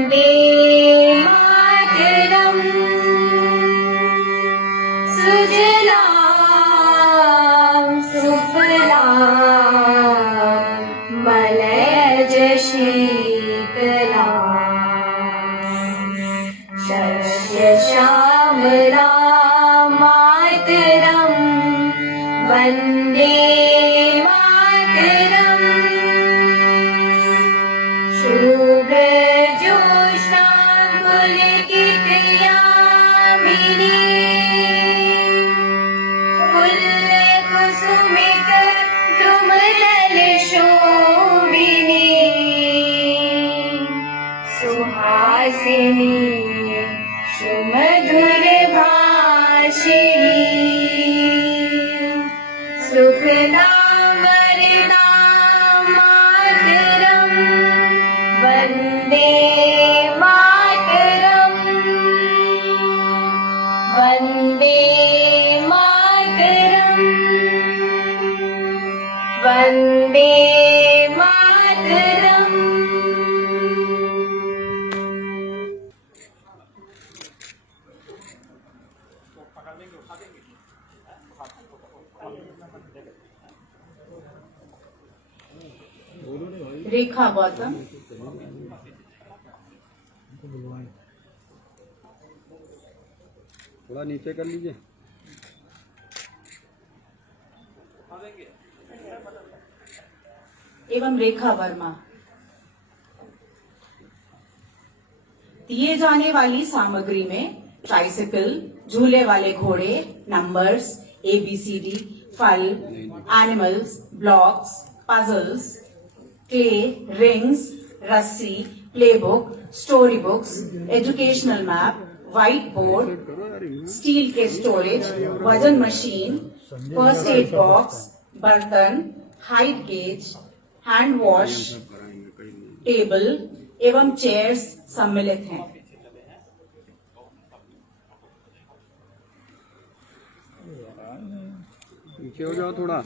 वन्दे मातरम् सुजलां सुफलां मलयज शीतलाम् शस्य श्यामलां मातरम् वन्दे मातरम् शुभ्रज्योत्स्नां पुलकितयामिनी फुल्लकुसुमितद्रुमदलशोभिनी सुहासिनी सुमधुरभाषिणी सुखदां वरदां मातरम् वन्दे मातरम् वन्दे मातरम् वन्दे मातरम्। रेखा गौतम, थोड़ा नीचे कर लीजिए। एवं रेखा वर्मा। दिए जाने वाली सामग्री में ट्राइसिकल, झूले वाले घोड़े, नंबर्स, ABCD, फल, animals, blocks, puzzles, clay, rings, रस्सी, playbook, story books, educational map, white board, steel के स्टोरेज, वजन मशीन, फर्स्ट एड बॉक्स, बर्तन, height gauge, hand wash, table एवं चेयर्स सम्मिलित हैं। पीछे हो जाओ थोड़ा।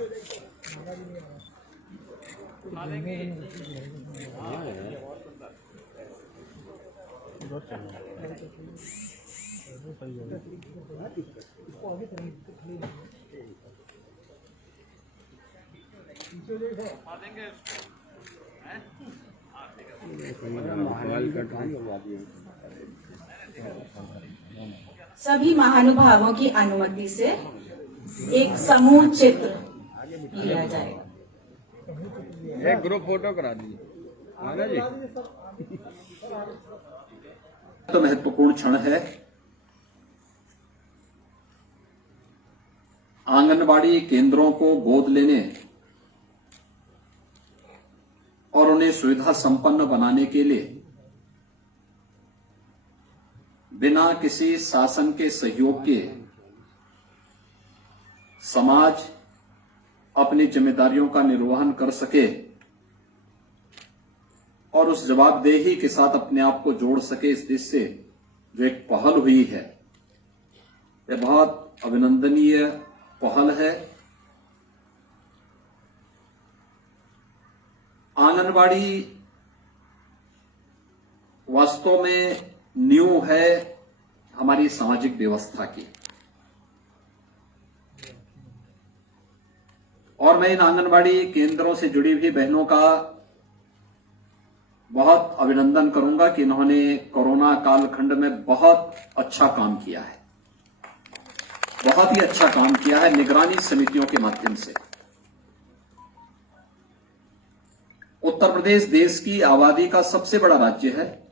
सभी महानुभावों की अनुमति से एक समूह चित्र लिया जाएगा। एक ग्रुप फोटो करा दीजिए। आना जी। तो महत्वपूर्ण क्षण है। आंगनबाड़ी केंद्रों को गोद लेने और उन्हें सुविधा संपन्न बनाने के लिए बिना किसी शासन के सहयोग के समाज अपनी जिम्मेदारियों का निर्वहन कर सके और उस जवाबदेही के साथ अपने आप को जोड़ सके, इस देश से जो एक पहल हुई है, यह बहुत अभिनंदनीय पहल है। आंगनबाड़ी वास्तव में नींव है हमारी सामाजिक व्यवस्था की, और मैं इन आंगनबाड़ी केंद्रों से जुड़ी हुई बहनों का बहुत अभिनंदन करूंगा कि इन्होंने कोरोना कालखंड में बहुत अच्छा काम किया है, बहुत ही अच्छा काम किया है निगरानी समितियों के माध्यम से। उत्तर प्रदेश देश की आबादी का सबसे बड़ा राज्य है,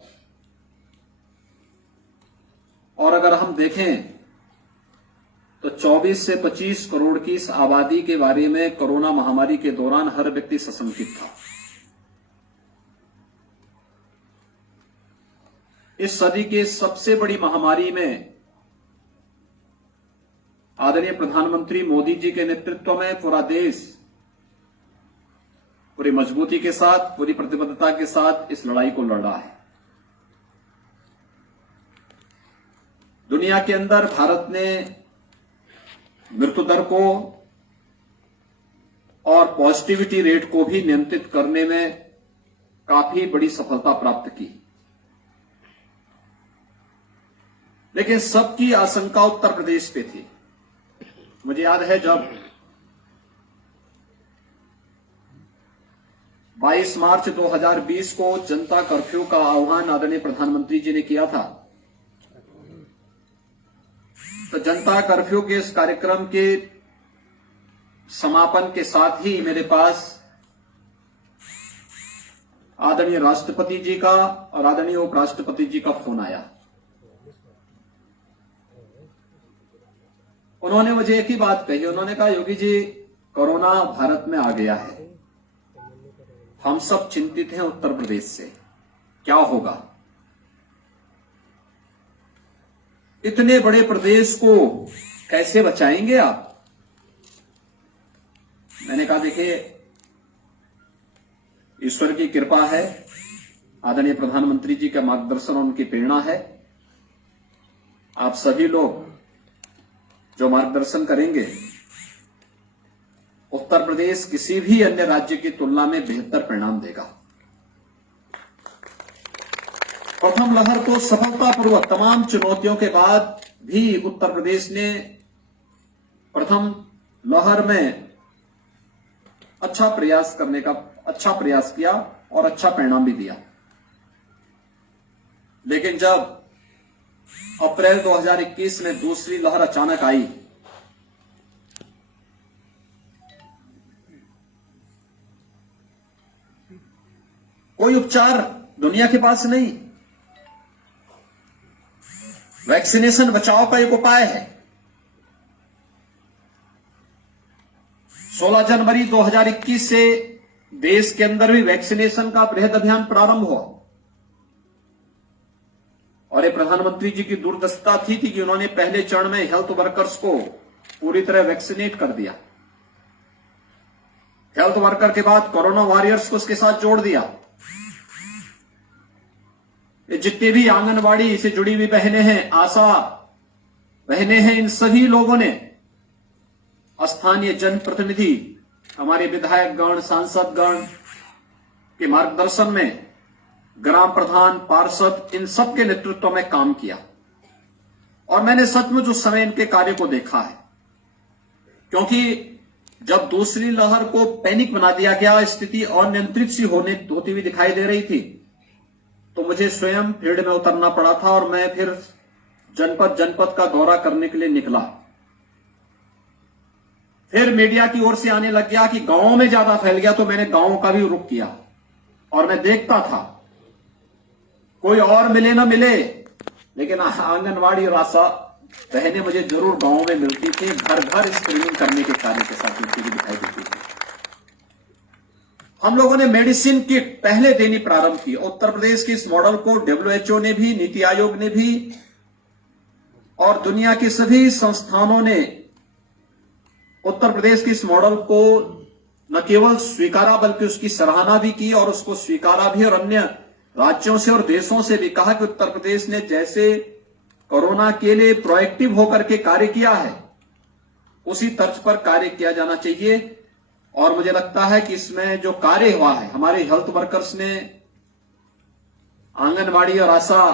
और अगर हम देखें तो 24 से 25 करोड़ की इस आबादी के बारे में कोरोना महामारी के दौरान हर व्यक्ति सशंकित था। इस सदी के सबसे बड़ी महामारी में आदरणीय प्रधानमंत्री मोदी जी के नेतृत्व में पूरा देश पूरी मजबूती के साथ, पूरी प्रतिबद्धता के साथ इस लड़ाई को लड़ रहा है। दुनिया के अंदर भारत ने मृत्यु दर को और पॉजिटिविटी रेट को भी नियंत्रित करने में काफी बड़ी सफलता प्राप्त की। लेकिन सबकी आशंका उत्तर प्रदेश पे थी। मुझे याद है जब 22 मार्च 2020 को जनता कर्फ्यू का आह्वान आदरणीय प्रधानमंत्री जी ने किया था, तो जनता कर्फ्यू के इस कार्यक्रम के समापन के साथ ही मेरे पास आदरणीय राष्ट्रपति जी का और आदरणीय उपराष्ट्रपति जी का फोन आया। उन्होंने मुझे एक ही बात कही, उन्होंने कहा योगी जी कोरोना भारत में आ गया है, हम सब चिंतित हैं उत्तर प्रदेश से, क्या होगा? इतने बड़े प्रदेश को कैसे बचाएंगे आप? मैंने कहा देखिए ईश्वर की कृपा है, आदरणीय प्रधानमंत्री जी का मार्गदर्शन और उनकी प्रेरणा है। आप सभी लोग जो मार्गदर्शन करेंगे, उत्तर प्रदेश किसी भी अन्य राज्य की तुलना में बेहतर परिणाम देगा। प्रथम लहर को सफलतापूर्वक तमाम चुनौतियों के बाद भी उत्तर प्रदेश ने प्रथम लहर में अच्छा प्रयास किया और अच्छा परिणाम भी दिया। लेकिन जब अप्रैल 2021 में दूसरी लहर अचानक आई, कोई उपचार दुनिया के पास नहीं, वैक्सीनेशन बचाव का एक उपाय है। 16 जनवरी 2021 से देश के अंदर भी वैक्सीनेशन का बृहद अभियान प्रारंभ हुआ और ये प्रधानमंत्री जी की दूरदर्शिता थी कि उन्होंने पहले चरण में हेल्थ वर्कर्स को पूरी तरह वैक्सीनेट कर दिया। हेल्थ वर्कर के बाद कोरोना वॉरियर्स को उसके साथ जोड़ दिया। ये जितने भी आंगनबाड़ी से जुड़ी हुई बहनें हैं, आशा बहनें हैं, इन सभी लोगों ने स्थानीय जनप्रतिनिधि, हमारे विधायकगण, सांसदगण के मार्गदर्शन में ग्राम प्रधान, पार्षद, इन सब के नेतृत्व में काम किया और मैंने सचमुच उस समय इनके कार्य को देखा है। क्योंकि जब दूसरी लहर को पैनिक बना दिया गया, स्थिति अनियंत्रित सी होती हुई दिखाई दे रही थी, तो मुझे स्वयं फील्ड में उतरना पड़ा था और मैं फिर जनपद जनपद का दौरा करने के लिए निकला। फिर मीडिया की ओर से आने लग गया कि गांवों में ज्यादा फैल गया, तो मैंने गांवों का भी रुख किया और मैं देखता था, कोई और मिले ना मिले, लेकिन आंगनवाड़ी और आशा बहनें मुझे जरूर गांवों में मिलती थी, घर घर स्क्रीनिंग करने के कार्य के साथ मिलती हुई दिखाई देती थी। हम लोगों ने मेडिसिन किट पहले देनी प्रारंभ की। उत्तर प्रदेश के इस मॉडल को WHO ने भी, नीति आयोग ने भी और दुनिया के सभी संस्थानों ने उत्तर प्रदेश के इस मॉडल को न केवल स्वीकारा बल्कि उसकी सराहना भी की और उसको स्वीकारा भी और अन्य राज्यों से और देशों से भी कहा कि उत्तर प्रदेश ने जैसे कोरोना के लिए प्रोएक्टिव होकर के कार्य किया है, उसी तर्ज पर कार्य किया जाना चाहिए। और मुझे लगता है कि इसमें जो कार्य हुआ है, हमारे हेल्थ वर्कर्स ने, आंगनवाड़ी और आशा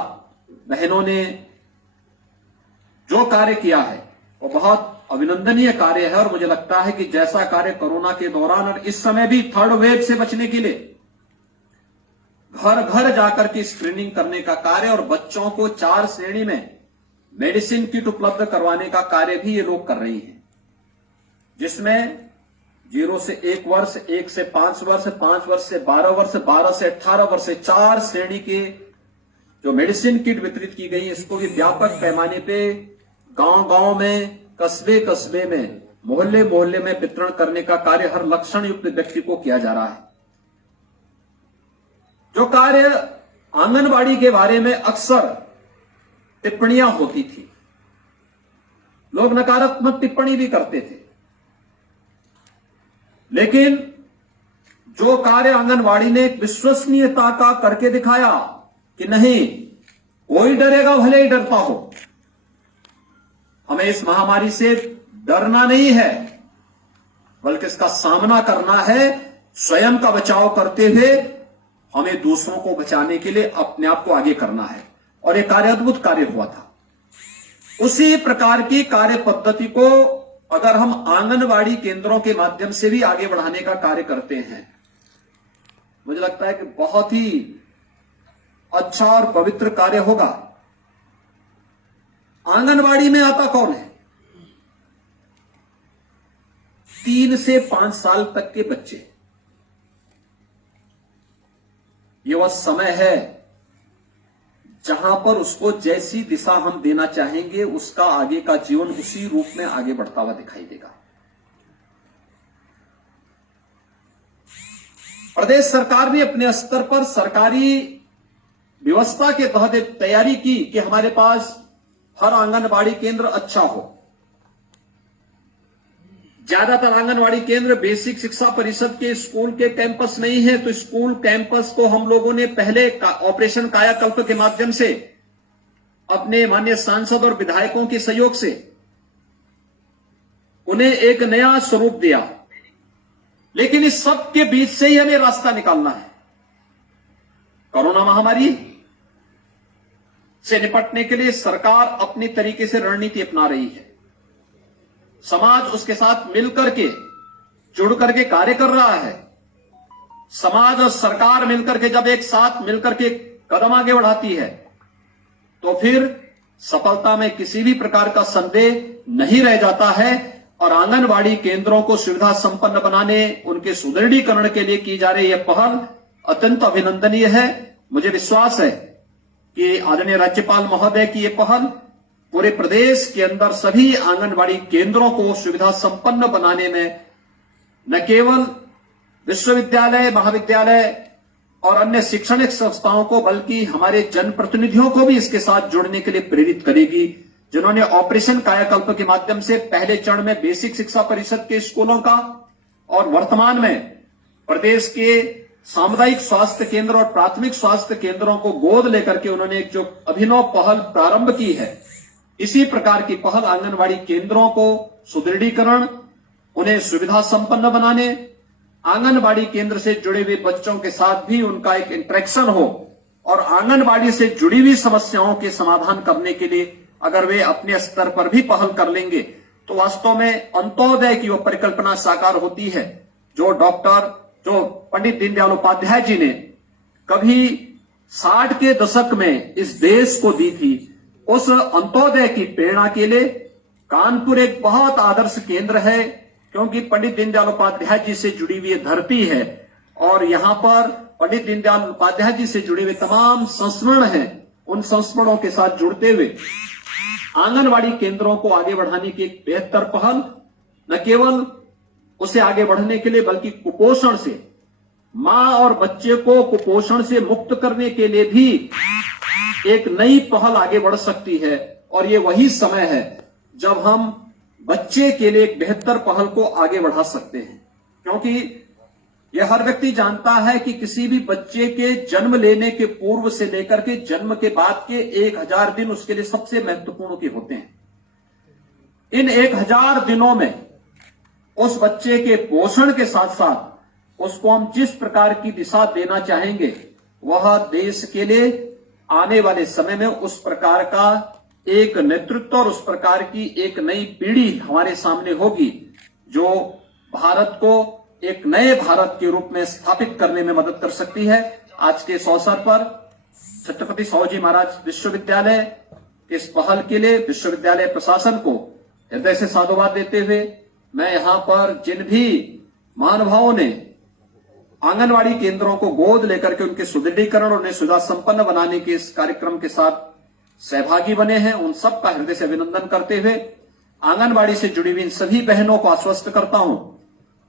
बहनों ने जो कार्य किया है वो बहुत अभिनंदनीय कार्य है। और मुझे लगता है कि जैसा कार्य कोरोना के दौरान और इस समय भी थर्ड वेव से बचने के लिए घर घर जाकर के स्क्रीनिंग करने का कार्य और बच्चों को 4 श्रेणी में मेडिसिन किट उपलब्ध करवाने का कार्य भी ये लोग कर रही हैं, जिसमें 0 से 1 वर्ष, 1 से 5 वर्ष, 5 वर्ष से 12 वर्ष, 12 से 18 वर्ष, 4 श्रेणी के जो मेडिसिन किट वितरित की गई, इसको भी व्यापक पैमाने पे गांव-गांव में, कस्बे में, मोहल्ले में वितरण करने का कार्य हर लक्षण युक्त व्यक्ति को किया जा रहा है। जो कार्य आंगनबाड़ी के बारे में अक्सर टिप्पणियां होती थी, लोग नकारात्मक टिप्पणी भी करते थे, लेकिन जो कार्य आंगनबाड़ी ने विश्वसनीयता का करके दिखाया कि नहीं, कोई डरेगा भले ही डरता हो, हमें इस महामारी से डरना नहीं है बल्कि इसका सामना करना है। स्वयं का बचाव करते हुए हमें दूसरों को बचाने के लिए अपने आप को आगे करना है। और यह कार्य अद्भुत कार्य हुआ था। उसी प्रकार की कार्य पद्धति को अगर हम आंगनवाड़ी केंद्रों के माध्यम से भी आगे बढ़ाने का कार्य करते हैं, मुझे लगता है कि बहुत ही अच्छा और पवित्र कार्य होगा। आंगनवाड़ी में आता कौन है? 3 से 5 साल तक के बच्चे। ये वह समय है जहां पर उसको जैसी दिशा हम देना चाहेंगे, उसका आगे का जीवन उसी रूप में आगे बढ़ता हुआ दिखाई देगा। प्रदेश सरकार ने अपने स्तर पर सरकारी व्यवस्था के तहत एक तैयारी की कि हमारे पास हर आंगनबाड़ी केंद्र अच्छा हो। ज्यादातर आंगनवाड़ी केंद्र बेसिक शिक्षा परिषद के स्कूल के कैंपस नहीं है, तो स्कूल कैंपस को हम लोगों ने पहले ऑपरेशन कायाकल्प के माध्यम से अपने माननीय सांसद और विधायकों के सहयोग से उन्हें एक नया स्वरूप दिया। लेकिन इस सब के बीच से ही हमें रास्ता निकालना है। कोरोना महामारी से निपटने के लिए सरकार अपनी तरीके से रणनीति अपना रही है। समाज उसके साथ मिलकर के जुड़ करके कार्य कर रहा है। समाज और सरकार मिलकर के जब एक साथ मिलकर के कदम आगे बढ़ाती है तो फिर सफलता में किसी भी प्रकार का संदेह नहीं रह जाता है। और आंगनवाड़ी केंद्रों को सुविधा संपन्न बनाने, उनके सुदृढ़ीकरण के लिए की जा रही यह पहल अत्यंत अभिनंदनीय है। मुझे विश्वास है कि आदरणीय राज्यपाल महोदय की यह पहल पूरे प्रदेश के अंदर सभी आंगनवाड़ी केंद्रों को सुविधा संपन्न बनाने में न केवल विश्वविद्यालय, महाविद्यालय और अन्य शैक्षणिक संस्थाओं को बल्कि हमारे जनप्रतिनिधियों को भी इसके साथ जुड़ने के लिए प्रेरित करेगी, जिन्होंने ऑपरेशन कायाकल्प के माध्यम से पहले चरण में बेसिक शिक्षा परिषद के स्कूलों का और वर्तमान में प्रदेश के सामुदायिक स्वास्थ्य केंद्र और प्राथमिक स्वास्थ्य केंद्रों को गोद लेकर के उन्होंने एक जो अभिनव पहल प्रारंभ की है, इसी प्रकार की पहल आंगनवाड़ी केंद्रों को सुदृढ़ीकरण, उन्हें सुविधा संपन्न बनाने, आंगनवाड़ी केंद्र से जुड़े हुए बच्चों के साथ भी उनका एक इंटरेक्शन हो और आंगनवाड़ी से जुड़ी हुई समस्याओं के समाधान करने के लिए अगर वे अपने स्तर पर भी पहल कर लेंगे तो वास्तव में अंत्योदय की वो परिकल्पना साकार होती है जो पंडित दीनदयाल उपाध्याय जी ने कभी 60 के दशक में इस देश को दी थी। उस अंत्योदय की प्रेरणा के लिए कानपुर एक बहुत आदर्श केंद्र है, क्योंकि पंडित दीनदयाल उपाध्याय जी से जुड़ी हुई धरती है और यहां पर पंडित दीनदयाल उपाध्याय जी से जुड़े हुए तमाम संस्मरण हैं। उन संस्मरणों के साथ जुड़ते हुए आंगनवाड़ी केंद्रों को आगे बढ़ाने की एक बेहतर पहल, न केवल उसे आगे बढ़ने के लिए बल्कि कुपोषण से, मां और बच्चे को कुपोषण से मुक्त करने के लिए भी एक नई पहल आगे बढ़ सकती है। और ये वही समय है जब हम बच्चे के लिए एक बेहतर पहल को आगे बढ़ा सकते हैं, क्योंकि यह हर व्यक्ति जानता है कि किसी भी बच्चे के जन्म लेने के पूर्व से लेकर के जन्म के बाद के 1000 दिन उसके लिए सबसे महत्वपूर्ण के होते हैं। इन 1000 दिनों में उस बच्चे के पोषण के साथ साथ उसको हम जिस प्रकार की दिशा देना चाहेंगे, वह देश के लिए आने वाले समय में उस प्रकार का एक नेतृत्व और उस प्रकार की एक नई पीढ़ी हमारे सामने होगी, जो भारत को एक नए भारत के रूप में स्थापित करने में मदद कर सकती है। आज के इस अवसर पर छत्रपति साहूजी महाराज विश्वविद्यालय इस पहल के लिए विश्वविद्यालय प्रशासन को हृदय से साधुवाद देते हुए मैं यहां पर जिन भी महानुभावों ने आंगनवाड़ी केंद्रों को गोद लेकर के उनके सुदृढ़ीकरण और उन्हें सुविधा संपन्न बनाने के इस कार्यक्रम के साथ सहभागी बने हैं, उन सब का हृदय से अभिनंदन करते हुए आंगनवाड़ी से जुड़ी हुई इन सभी बहनों को आश्वस्त करता हूं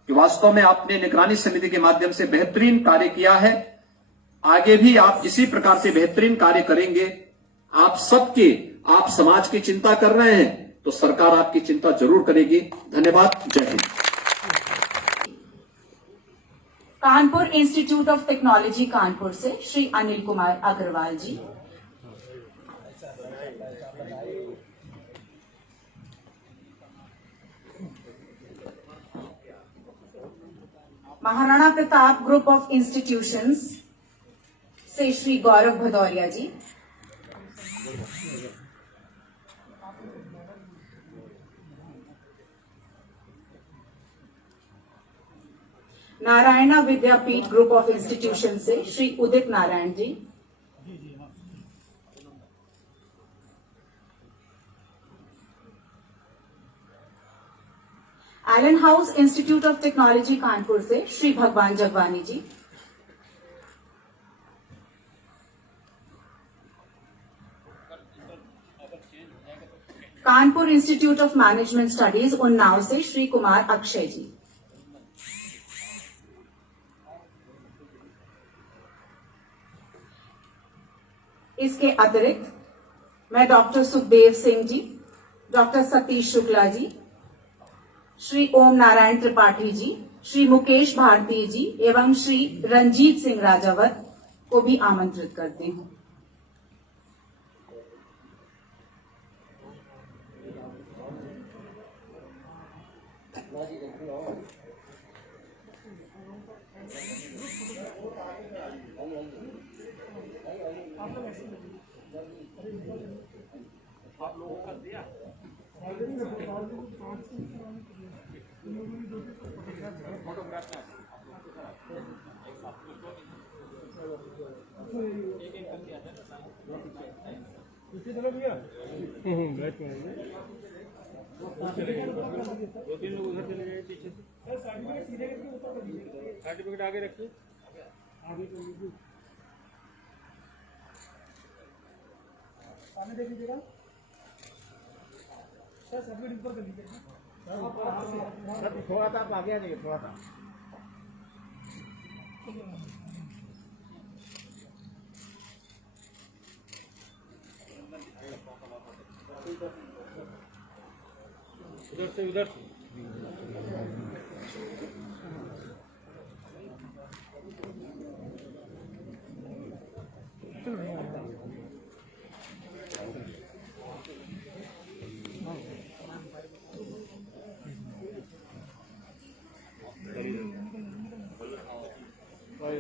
कि वास्तव में आपने निगरानी समिति के माध्यम से बेहतरीन कार्य किया है। आगे भी आप इसी प्रकार से बेहतरीन कार्य करेंगे। आप समाज की चिंता कर रहे हैं तो सरकार आपकी चिंता जरूर करेगी। धन्यवाद। जय Hind. Kanpur institute of technology Kanpur से Shri Anil Kumar Agrawal ji. Maharana Pratap group of institutions से Shri Gaurav Bhadauria ji. Narayana Vidyapeeth group of institution से Shri Udit Narayan ji, Allen house institute of technology Kanpur से Shri Bhagwan Jagwani ji, Kanpur institute of management studies Unnao से श्री कुमार अक्षय जी, इसके अतिरिक्त मैं डॉक्टर सुखदेव सिंह जी, डॉक्टर सतीश शुक्ला जी, श्री ओम नारायण त्रिपाठी जी, श्री मुकेश भारती जी एवं श्री रंजीत सिंह राजावत को भी आमंत्रित करती हूं। दो तीन लोग उधर चले गए पीछे सर्टिफिकेट आगे रखिए। सामने देख लीजिएगा सर, सर्टिफिकेट ऊपर कर लीजिए थोड़ा सा आप आगे आ जाइए थोड़ा सा। उधर से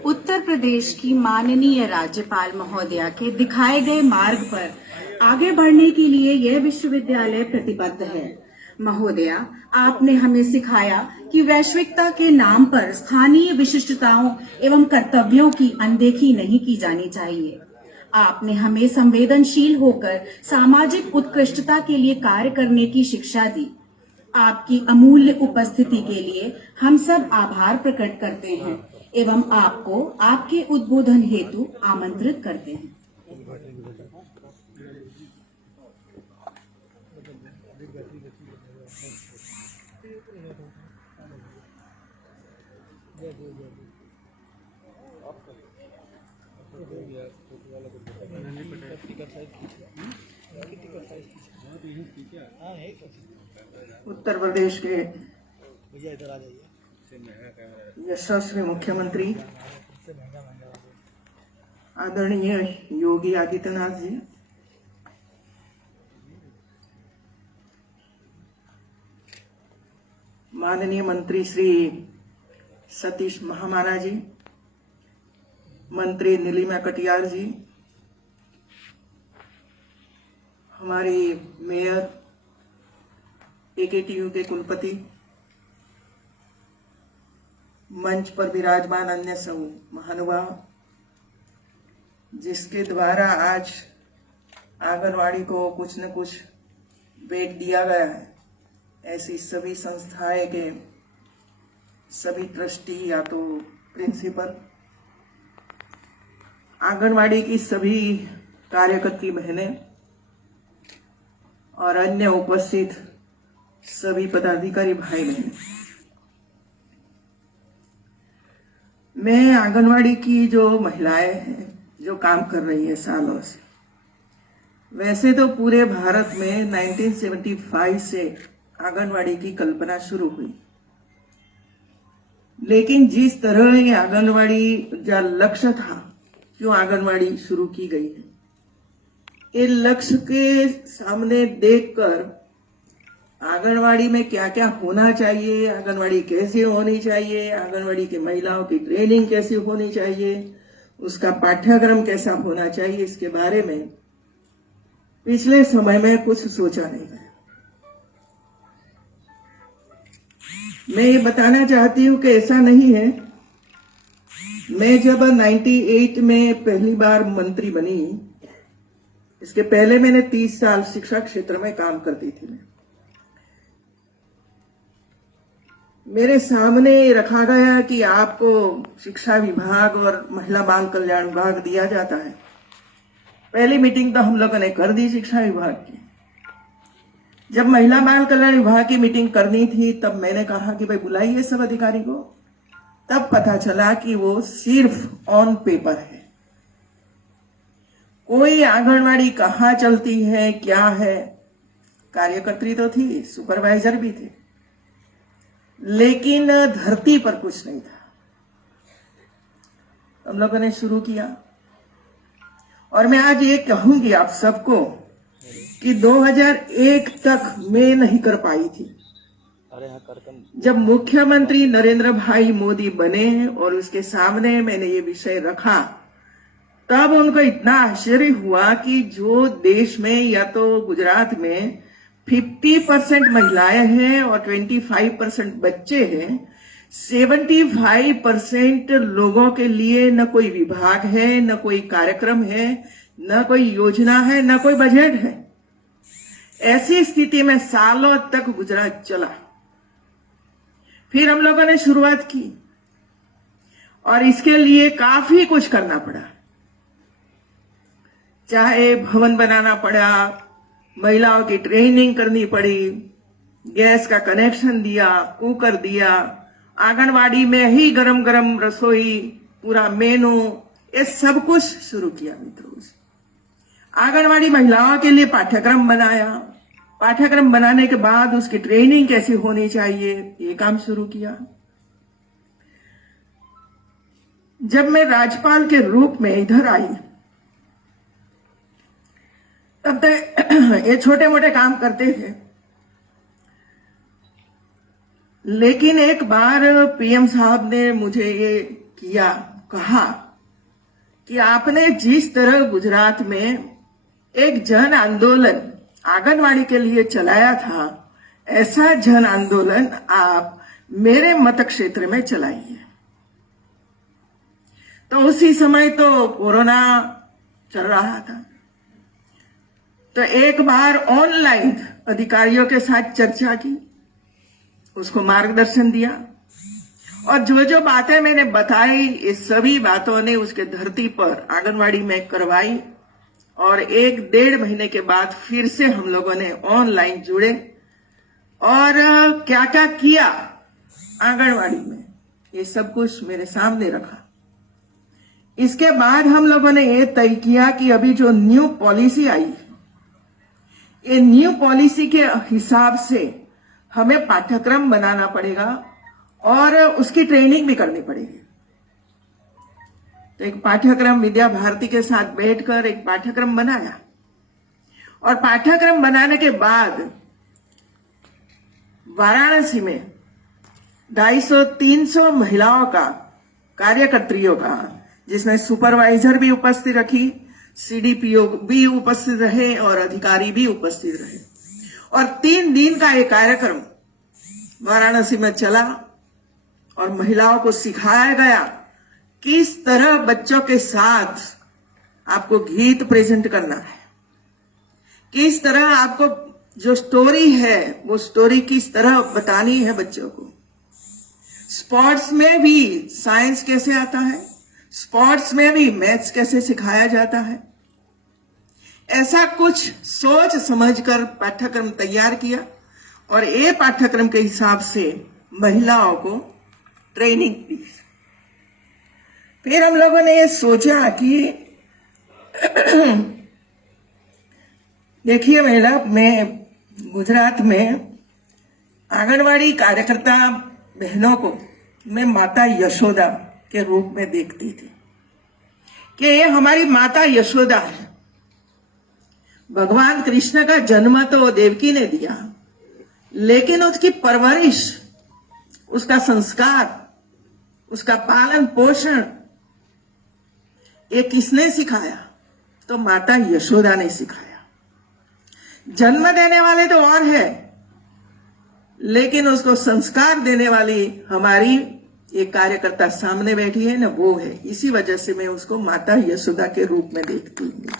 उत्तर प्रदेश की माननीय राज्यपाल महोदया के दिखाए गए मार्ग पर आगे बढ़ने के लिए यह विश्वविद्यालय प्रतिबद्ध है। महोदया, आपने हमें सिखाया कि वैश्विकता के नाम पर स्थानीय विशिष्टताओं एवं कर्तव्यों की अनदेखी नहीं की जानी चाहिए। आपने हमें संवेदनशील होकर सामाजिक उत्कृष्टता के लिए कार्य करने की शिक्षा दी। आपकी अमूल्य उपस्थिति के लिए हम सब आभार प्रकट करते हैं एवं आपको आपके उद्बोधन हेतु आमंत्रित करते हैं। उत्तर प्रदेश के यशस्वी मुख्यमंत्री आदरणीय योगी आदित्यनाथ जी, माननीय मंत्री श्री सतीश महाराज जी, मंत्री नीलिमा कटियार जी, हमारी मेयर, AKTU के कुलपति, मंच पर विराजमान अन्य सब महानुभाव, जिसके द्वारा आज आंगनवाड़ी को कुछ न कुछ बेट दिया गया है, ऐसी सभी संस्थाएं के सभी ट्रस्टी या तो प्रिंसिपल, आंगनवाड़ी की सभी कार्यकर्ती बहनें और अन्य उपस्थित सभी पदाधिकारी भाई बहन, मैं आंगनवाड़ी की जो महिलाएं हैं जो काम कर रही है सालों से, वैसे तो पूरे भारत में 1975 से आंगनवाड़ी की कल्पना शुरू हुई, लेकिन जिस तरह ये आंगनवाड़ी का लक्ष्य था, क्यों आंगनवाड़ी शुरू की गई है, ये लक्ष्य के सामने देखकर आंगनवाड़ी में क्या क्या होना चाहिए, आंगनवाड़ी कैसे होनी चाहिए, आंगनवाड़ी के महिलाओं की ट्रेनिंग कैसे होनी चाहिए, उसका पाठ्यक्रम कैसा होना चाहिए, इसके बारे में पिछले समय में कुछ सोचा नहीं गया। मैं ये बताना चाहती हूँ कि ऐसा नहीं है मैं जब 98 में पहली बार मंत्री बनी, इसके पहले मैंने 30 साल शिक्षा क्षेत्र में काम करती थी। मेरे सामने रखा गया कि आपको शिक्षा विभाग और महिला बाल कल्याण विभाग दिया जाता है। पहली मीटिंग तो हम लोगों ने कर दी शिक्षा विभाग की। जब महिला बाल कल्याण विभाग की मीटिंग करनी थी तब मैंने कहा कि भाई बुलाइए सब अधिकारी को। तब पता चला कि वो सिर्फ ऑन पेपर है। कोई आंगनवाड़ी कहाँ चलती है, क्या है, कार्यकर्त्री तो थी, सुपरवाइजर भी थे, लेकिन धरती पर कुछ नहीं था। हम लोगों ने शुरू किया और मैं आज ये कहूंगी आप सबको कि 2001 तक मैं नहीं कर पाई थी। जब मुख्यमंत्री नरेंद्र भाई मोदी बने और उसके सामने मैंने ये विषय रखा, तब उनको इतना आश्चर्य हुआ कि जो देश में या तो गुजरात में 50% महिलाएं हैं और 25% बच्चे हैं, 75% लोगों के लिए न कोई विभाग है, न कोई कार्यक्रम है, न कोई योजना है, न कोई बजट है। ऐसी स्थिति में सालों तक गुजरात चला। फिर हम लोगों ने शुरुआत की और इसके लिए काफी कुछ करना पड़ा। चाहे भवन बनाना पड़ा, महिलाओं की ट्रेनिंग करनी पड़ी, गैस का कनेक्शन दिया, कुकर दिया, आंगनवाड़ी में ही गरम गरम रसोई, पूरा मेनू, ये सब कुछ शुरू किया मित्रों। आंगनवाड़ी महिलाओं के लिए पाठ्यक्रम बनाया। पाठ्यक्रम बनाने के बाद उसकी ट्रेनिंग कैसे होनी चाहिए, ये काम शुरू किया। जब मैं राज्यपाल के रूप में इधर आई तब तक ये छोटे मोटे काम करते थे, लेकिन एक बार पीएम साहब ने मुझे ये कहा कि आपने जिस तरह गुजरात में एक जन आंदोलन आंगनवाड़ी के लिए चलाया था, ऐसा जन आंदोलन आप मेरे मत क्षेत्र में चलाइए। तो उसी समय तो कोरोना चल रहा था, तो एक बार ऑनलाइन अधिकारियों के साथ चर्चा की, उसको मार्गदर्शन दिया और जो जो बातें मैंने बताई, इस सभी बातों ने उसके धरती पर आंगनवाड़ी में करवाई। और 1-1.5 महीने के बाद फिर से हम लोगों ने ऑनलाइन जुड़े और क्या क्या किया आंगनवाड़ी में, ये सब कुछ मेरे सामने रखा। इसके बाद हम लोगों ने ये तय किया कि अभी जो न्यू पॉलिसी आई, ये न्यू पॉलिसी के हिसाब से हमें पाठ्यक्रम बनाना पड़ेगा और उसकी ट्रेनिंग भी करनी पड़ेगी। तो एक पाठ्यक्रम विद्या भारती के साथ बैठकर एक पाठ्यक्रम बनाया और पाठ्यक्रम बनाने के बाद वाराणसी में 250-300 महिलाओं का, कार्यकर्त्रियों का, जिसमें सुपरवाइजर भी उपस्थित रखी, सीडीपीओ भी उपस्थित रहे और अधिकारी भी उपस्थित रहे। और 3 दिन का एक कार्यक्रम वाराणसी में चला और महिलाओं को सिखाया गया किस तरह बच्चों के साथ आपको गीत प्रेजेंट करना है, किस तरह आपको जो स्टोरी है वो स्टोरी किस तरह बतानी है बच्चों को। स्पोर्ट्स में भी साइंस कैसे आता है, स्पोर्ट्स में भी मैथ्स कैसे सिखाया जाता है, ऐसा कुछ सोच समझकर पाठ्यक्रम तैयार किया और ये पाठ्यक्रम के हिसाब से महिलाओं को ट्रेनिंग दी। फिर हम लोगों ने ये सोचा कि देखिए मैं गुजरात में आंगनवाड़ी कार्यकर्ता बहनों को मैं माता यशोदा के रूप में देखती थी कि ये हमारी माता यशोदा है। भगवान कृष्ण का जन्म तो देवकी ने दिया, लेकिन उसकी परवरिश, उसका संस्कार, उसका पालन पोषण ये किसने सिखाया? तो माता यशोदा ने सिखाया। जन्म देने वाले तो और है, लेकिन उसको संस्कार देने वाली हमारी ये कार्यकर्ता सामने बैठी है ना, वो है। इसी वजह से मैं उसको माता यशोदा के रूप में देखती हूँ।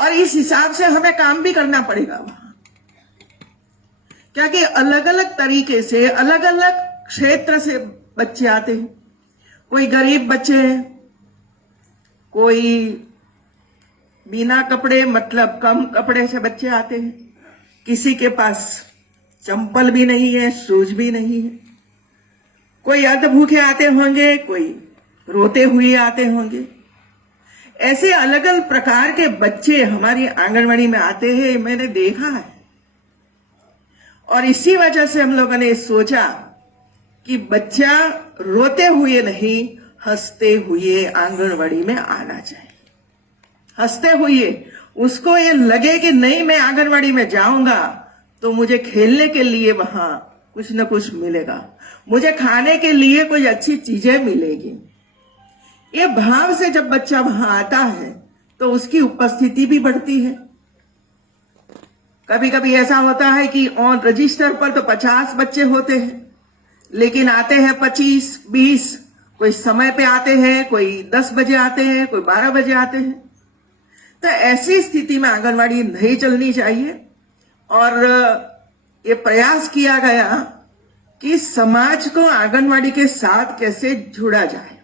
और इस हिसाब से हमें काम भी करना पड़ेगा वहां, क्योंकि अलग अलग तरीके से अलग अलग क्षेत्र से बच्चे आते हैं। कोई गरीब बच्चे हैं, कोई बिना कपड़े मतलब कम कपड़े से बच्चे आते हैं, किसी के पास चंपल भी नहीं है, शूज भी नहीं है, कोई अध भूखे आते होंगे, कोई रोते हुए आते होंगे। ऐसे अलग अलग प्रकार के बच्चे हमारी आंगनवाड़ी में आते हैं, मैंने देखा है। और इसी वजह से हम लोगों ने सोचा कि बच्चा रोते हुए नहीं, हंसते हुए आंगनवाड़ी में आना चाहिए। हंसते हुए उसको ये लगे कि नहीं, मैं आंगनवाड़ी में जाऊंगा तो मुझे खेलने के लिए वहां कुछ न कुछ मिलेगा, मुझे खाने के लिए कोई अच्छी चीजें मिलेगी। ये भाव से जब बच्चा वहां आता है तो उसकी उपस्थिति भी बढ़ती है। कभी कभी ऐसा होता है कि ऑन रजिस्टर पर तो 50 बच्चे होते हैं, लेकिन आते हैं 25-20, कोई समय पे आते हैं, कोई 10 बजे आते हैं, कोई 12 बजे आते हैं। तो ऐसी स्थिति में आंगनवाड़ी नहीं चलनी चाहिए। और ये प्रयास किया गया कि समाज को आंगनवाड़ी के साथ कैसे जोड़ा जाए,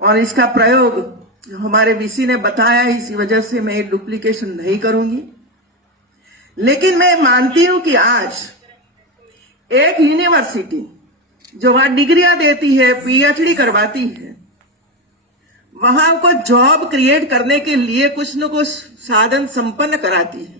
और इसका प्रयोग जो हमारे वीसी ने बताया, इसी वजह से मैं डुप्लीकेशन नहीं करूंगी। लेकिन मैं मानती हूं कि आज एक यूनिवर्सिटी जो वहां डिग्रियां देती है, पीएचडी करवाती है, वहां को जॉब क्रिएट करने के लिए कुछ न कुछ साधन संपन्न कराती है।